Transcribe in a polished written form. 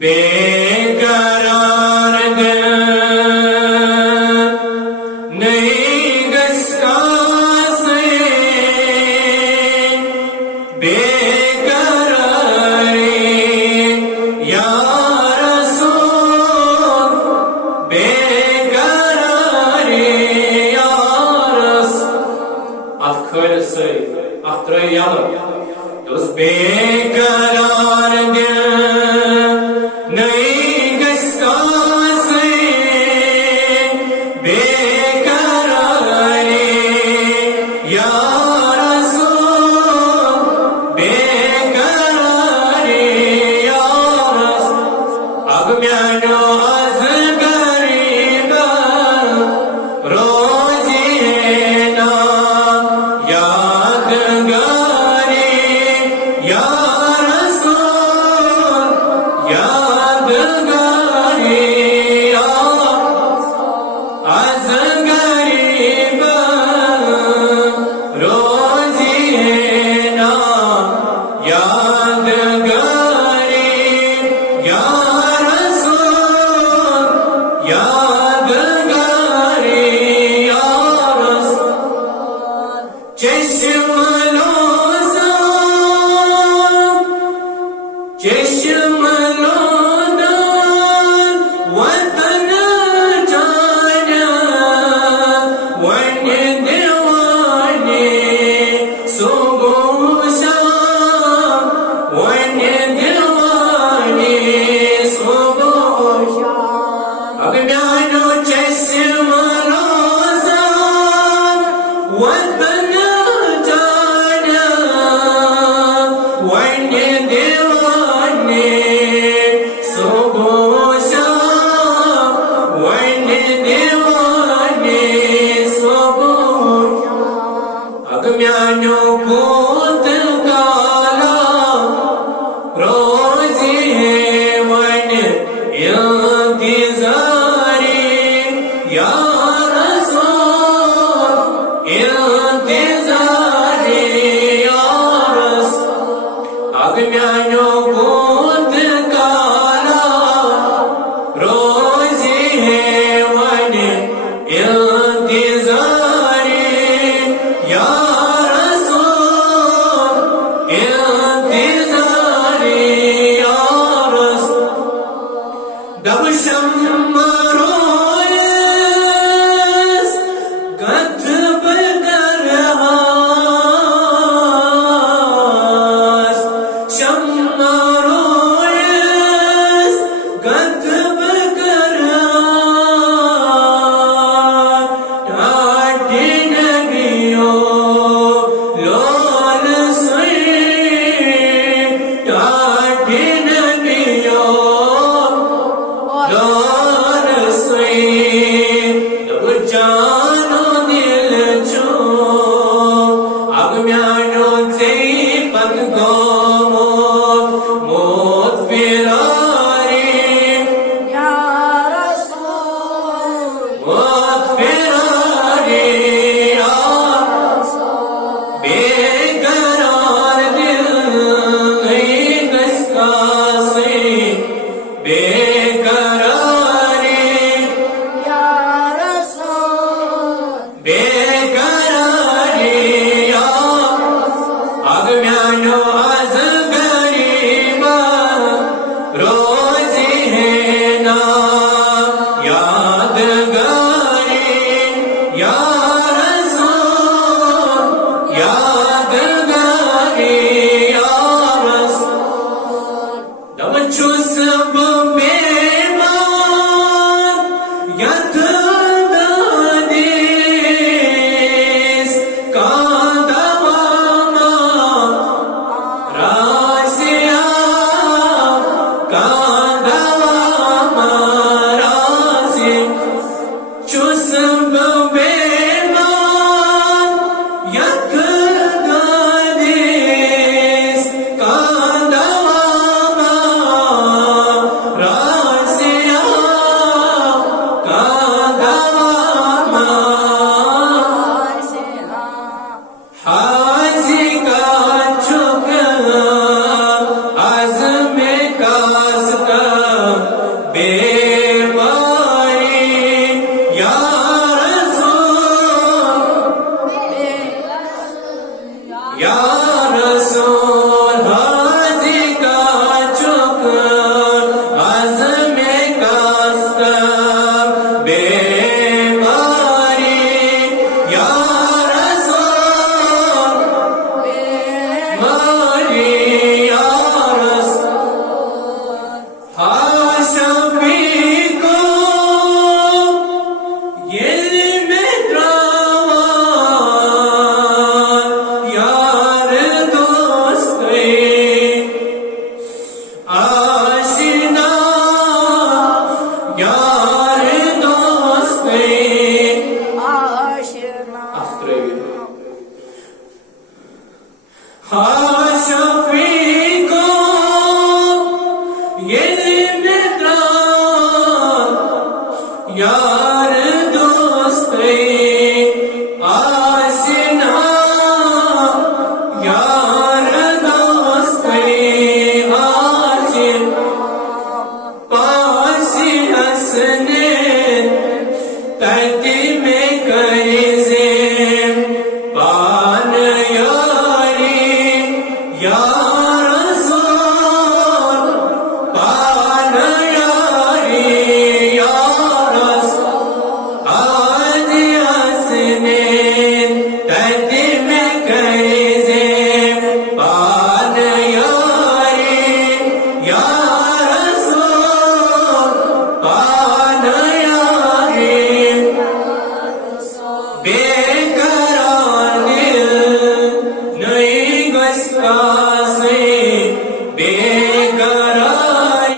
बेकरार दिल नहीं गसका से बेकरारे या रसूल बेकरारे या रसूल अखरसे अत्रयाल दोस बेकरार दिल नहीं गसका से बेकरारे या रसूल बेकरारे या रसूल अब म्यानो अज़गरीबा रोज़ी है ना यादगारी या रसूल यादगारी या अज़गरीबा रोज़ी है ना यादगारी या रसूल यादगारी या रसूल चश्मलोदान वतन जाना वन दीवाने सुबह शाम वन दीवाने सुबह शाम अब म्यानो चश्मलोदान वतन जाना वन दीवाने सुबह शाम वन दीवाने सुबह शाम अब म्यानो पूत काला रोज़ी है वन इंतज़ारी या रसूल इंतज़ारी या रसूल अब म्यानो पूत काला रोज़ी है वन इंतज़ारी या रसूल इंतज़ारी या रसूल दब शम्मरोयस गथ बदरहास शम्मरोयस गथ बदरहास टाटे नबियो लोल सुई टाटे नबियो लोल सुई तब जानो दिल चो अब म्यानो से पग गोमो मोत फिरारी या रसूल मोत फिरारी या बेकरार दिल नहीं गसका से बेकरारी या रसूल बेकरारी या अब म्यानो अज़गरीबा रोज़ी है ना यादगारी या रसूल यादगारी या रसूल दम चुस बेमान यथ दानिस कांदवामा रासिया कांदवामा रासि चुस बेमान यथ दानिस कांदवामा रासिया कांदवामा हाजी का चुक आज़म कास का बेमारी या रसूल या रसूल हाजी का चुकर आज़मे कस्तर बेमारी या रसूल बेमारी या रसूल हाशफी को ये में त्रावान यार दोस्ती आशिना यार दोस्ती आशिना हाशफी को ये में त्रावान यार